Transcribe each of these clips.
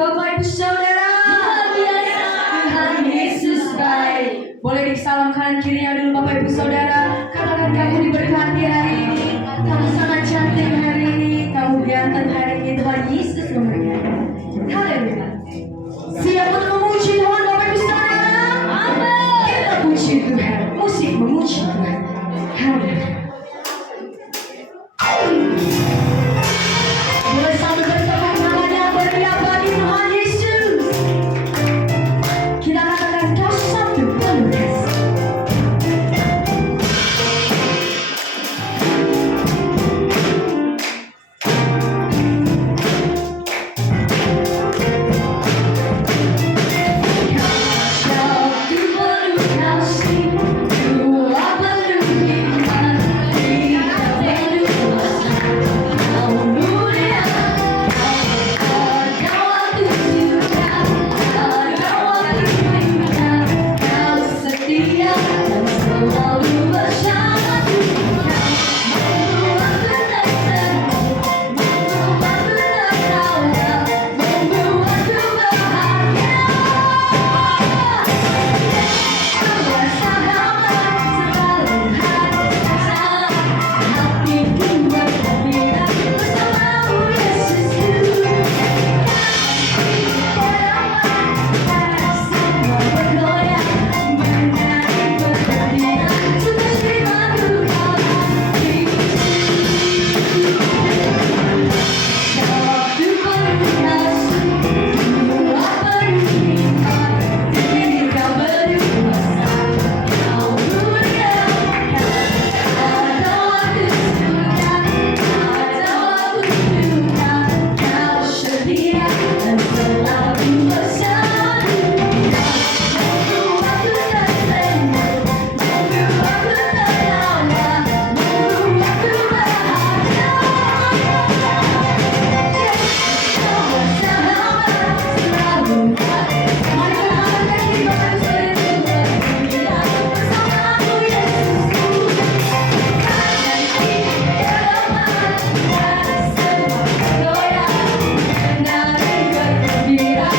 Bapak Ibu Saudara. Tuhan Yesus baik. Boleh disalam kanan kirinya dulu Bapak Ibu Saudara. Katakan kamu diberkati hari ini. Kamu sangat cantik hari ini. Kamu ganteng hari ini. Tuhan Yesus memberkati. Haleluya. Siap untuk memuji Tuhan Bapak Ibu Saudara. Amin. Kita puji Tuhan. Musik memuji Tuhan. Haleluya. Boleh sambil bertepuk tangannya beriak bagi Tuhan Yesus. Kita katakan kau satu penuh kasih. Bila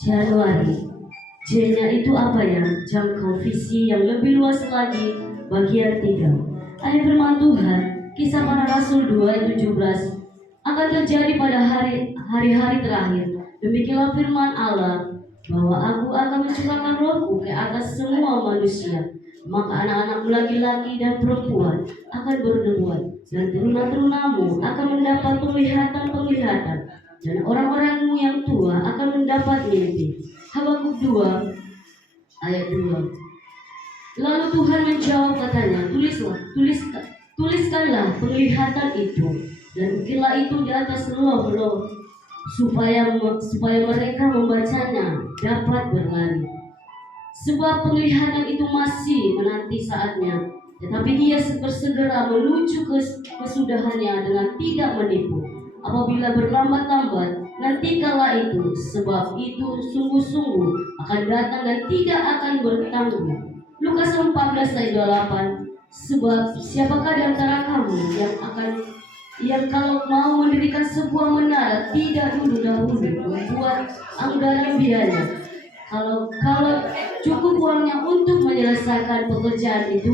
Januari. J-nya itu apa ya? Jangkau visi yang lebih luas lagi. Bagian 3. Ada firman Tuhan, Kisah Para Rasul 2 ayat 17 akan terjadi pada hari-hari terakhir. Demikianlah firman Allah, bahwa aku akan mencurahkan rohku ke atas semua manusia. Maka anak-anakmu laki-laki dan perempuan akan bernubuat, dan teruna-terunamu akan mendapat penglihatan-penglihatan, dan orang-orangmu yang tua akan mendapat mimpi. Habakuk 2 ayat 2. Lalu Tuhan menjawab katanya, tuliskanlah penglihatan itu, dan ukirlah itu di atas loh-loh, supaya mereka membacanya dapat berlari. Sebab penglihatan itu masih menanti saatnya, tetapi ia bersegera menuju kesudahannya dengan tidak menipu. Apabila berlambat-lambat, nanti kala itu, sebab itu sungguh-sungguh akan datang dan tidak akan bertanggung. Lukas 14 ayat 28. Sebab siapakah di antara kamu yang kalau mau mendirikan sebuah menara tidak dahulu membuat anggaran biaya? Kalau cukup uangnya untuk menyelesaikan pekerjaan itu,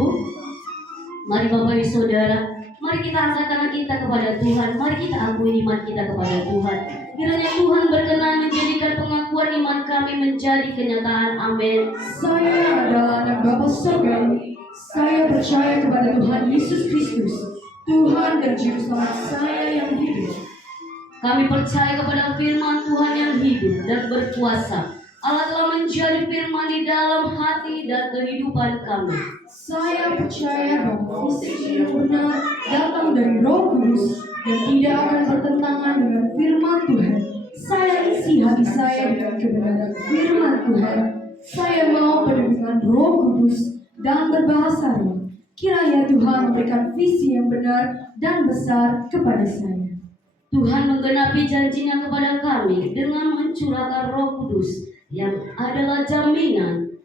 mari Bapak Ibu Saudara, mari kita angkat tangan kita kepada Tuhan. Mari kita akui iman kita kepada Tuhan. Kiranya Tuhan berkenan menjadikan pengakuan iman kami menjadi kenyataan. Amin. Saya adalah anak Bapa Surgawi. Saya percaya kepada Tuhan Yesus Kristus, Tuhan dan Juru Selamat saya yang hidup. Kami percaya kepada firman Tuhan yang hidup dan berkuasa. Allah telah menjadi firman di dalam hati dan kehidupan kami. Saya percaya bahwa visi yang benar datang dari Roh Kudus dan tidak akan bertentangan dengan firman Tuhan. Saya isi hati saya dengan kebenaran firman Tuhan. Saya mau penuh dengan Roh Kudus dan berbahasa roh. Kiranya Tuhan memberikan visi yang benar dan besar kepada saya. Tuhan menggenapi janjinya kepada kami dengan mencurahkan Roh Kudus yang adalah jaminan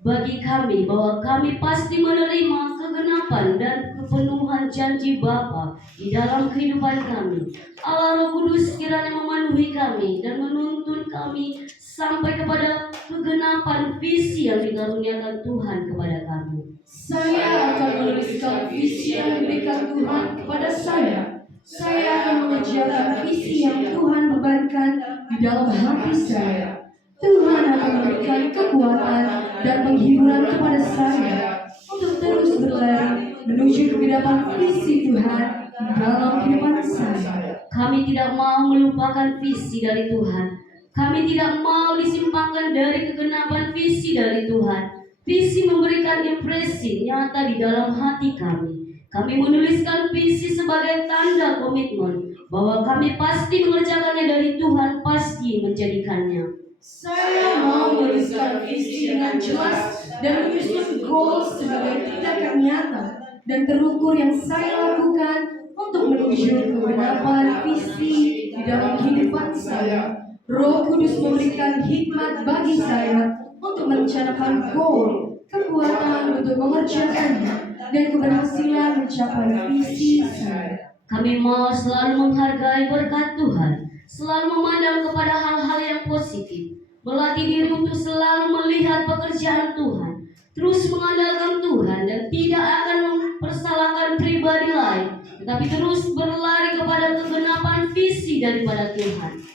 bagi kami bahwa kami pasti menerima kegenapan dan kepenuhan janji Bapa di dalam kehidupan kami. Allah Roh Kudus kiranya memenuhi kami dan menuntun kami sampai kepada kegenapan visi yang dikaruniakan Tuhan kepada kami. Saya akan menuliskan visi yang diberikan Tuhan kepada saya. Saya akan mengejarkan visi yang Tuhan bebankan di dalam hati saya. Tuhan akan memberikan kekuatan dan penghiburan kepada saya untuk terus berlari menuju kegenapan visi Tuhan di dalam kehidupan saya. Kami tidak mau melupakan visi dari Tuhan. Kami tidak mau disimpangkan dari kegenapan visi dari Tuhan. Visi memberikan impresi nyata di dalam hati kami. Kami menuliskan visi sebagai tanda komitmen bahwa kami pasti mengerjakannya dari Tuhan, pasti menjadikannya. Saya mau menuliskan visi dengan jelas dan menyusun goals sebagai tindakan nyata dan terukur yang saya lakukan untuk menuju kegenapan visi di dalam kehidupan saya. Roh Kudus memberikan hikmat bagi saya untuk merencanakan goal, kekuatan untuk mengerjakannya, dan keberhasilan mencapai visi saya. Kami mau selalu menghargai berkat Tuhan, selalu memandang kepada hal-hal yang positif, melatih diri untuk selalu melihat pekerjaan Tuhan, terus mengandalkan Tuhan dan tidak akan mempersalahkan pribadi lain, tetapi terus berlari kepada kegenapan visi daripada Tuhan.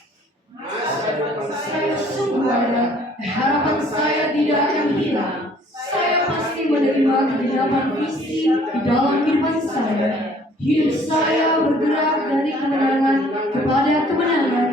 Saya sungguh ada, harapan saya tidak akan hilang. Saya pasti menerima kegenapan visi di dalam kehidupan saya. Hidup saya bergerak dari kemenangan kepada kemenangan,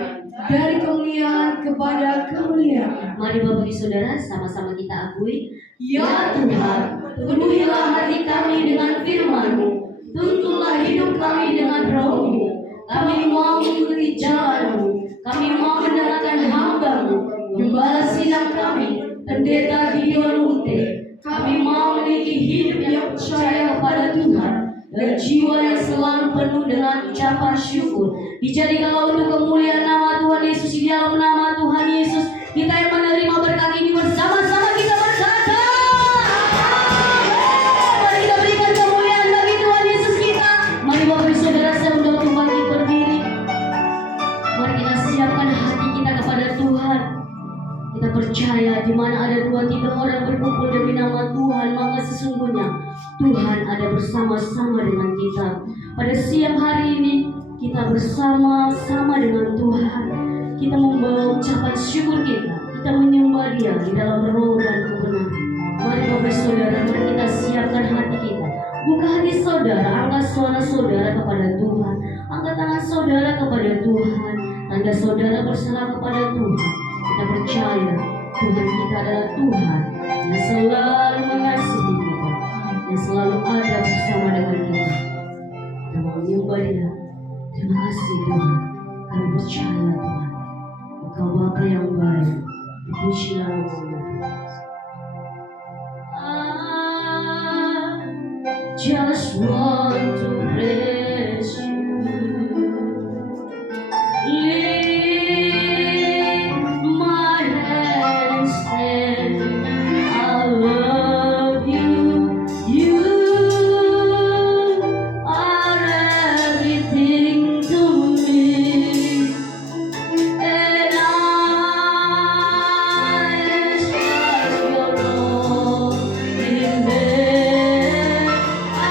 dari kemuliaan kepada kemuliaan. Mari Bapak Ibu Saudara, sama-sama kita akui. Ya Tuhan, penuhilah hati kami dengan firman-Mu, tuntunlah hidup kami dengan Roh-Mu. Kami mau mengikuti jalan-Mu, kami mau mendengarkan hamba-Mu, Gembala sidang kami, Pendeta Gideon Ute. Kami mau memiliki hidup yang percaya kepada Tuhan dan jiwa yang selalu penuh dengan ucapan syukur. Dijadikanlah untuk kemuliaan nama Tuhan Yesus, di dalam nama Tuhan Yesus kita yang menerima berkat ini bersama-sama kita berkata, mari kita berikan kemuliaan bagi Tuhan Yesus kita. Mari Bapak Ibu Saudara, saya undang untuk bangkit berdiri. Mari kita siapkan hati kita kepada Tuhan. percaya di mana ada 2-3 orang berkumpul demi nama Tuhan, maka sesungguhnya Tuhan ada bersama-sama dengan kita. Pada siang hari ini kita bersama-sama dengan Tuhan. Kita membawa ucapan syukur kita menyembah Dia di dalam roh dan kebenaran. Mari Bapak Saudara, mari kita siapkan hati kita. Buka hati saudara, angkat suara saudara kepada Tuhan, angkat tangan saudara kepada Tuhan, tanda saudara berserah kepada Tuhan. Kita percaya Tuhan kita adalah Tuhan yang selalu mengasihi kita, yang selalu ada bersama dengan kita. Kita mau menyembah Dia. Terima kasih Tuhan, kami percaya Tuhan, Engkau Bapa yang baik. Dipuji nama-Mu. Just want to praise you. Lift my hand and say, I love you. You are everything to me. And I trust your love in there. I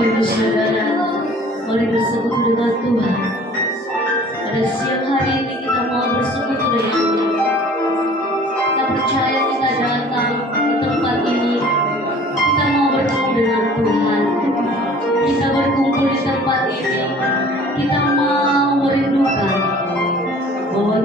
Bapak Ibu Saudara, mari bersekutu dengan Tuhan. Pada siang hari ini kita mau bersekutu dengan Dia. Kita percaya kita datang ke tempat ini, kita mau bertemu dengan Tuhan. Kita berkumpul di tempat ini, kita mau merindukan bahwa